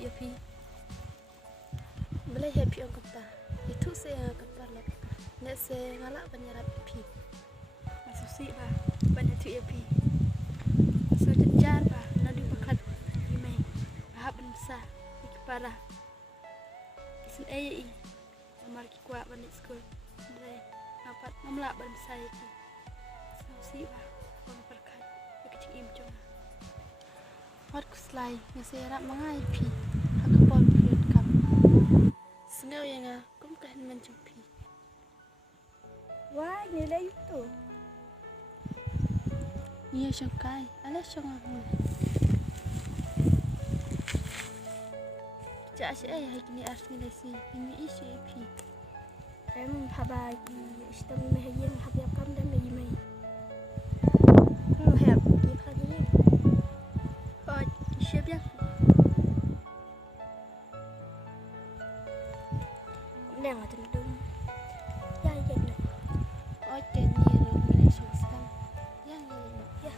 ya pi boleh happy ang kata itu saya kata lah nak saya ngalak penyerap pi susi ba banyak tu ya pi so jajar ba nadi makan imai bahap besar ikipara isin ai amar ki kwa ban school dai dapat mamla ban besar ki susi ba kon perkat ikicing im jong wat kuslai ngasera mangai pi hakapon field kam sengau yang kum kan mencupi wah nilai itu iya sangkai ala sangahu ja si ai hakini asni lesi ini isi pi em habagi istam mehayen habya kam dan meyi kalau heb ki phagi oh siap ya nang atin dum ya ya oh ten year relation stam yang ya